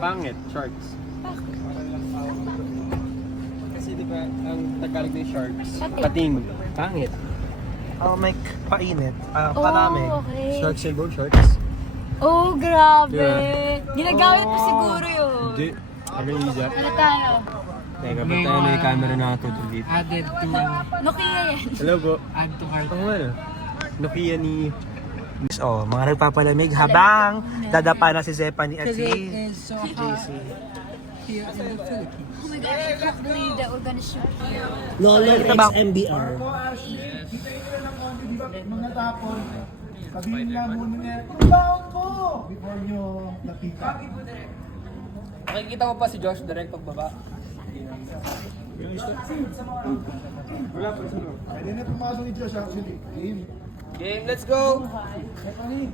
Pangit, sharks. Kasi di ba, ang Tagalog ng sharks, pating. Pangit. Oh, may painit. Parami. Okay. Sharks and bone sharks. Oh, grabe. Yeah. Ginagamit mo siguro yun. Hindi. Organiza. Ano tayo? Teka, ba't tayo may camera na tutugit? Added to Nokia yan. Hello po. add to art. Oo ano? Nokia ni... Oh, mga nagpapalamig habang dadapa na si Zephanie at Today si is so hot here in the Philippines. Oh my gosh, I can't believe that we're gonna shoot here. Lolo Ito ba? XMBR. Mga tapon, sabihin nga muna niya, baon ko! Before nyo lapitan. Makikita mo pa si Josh direct pagbaba. Pwede na pumasok ni Josh actually. Game. Game, let's go! Stephanie,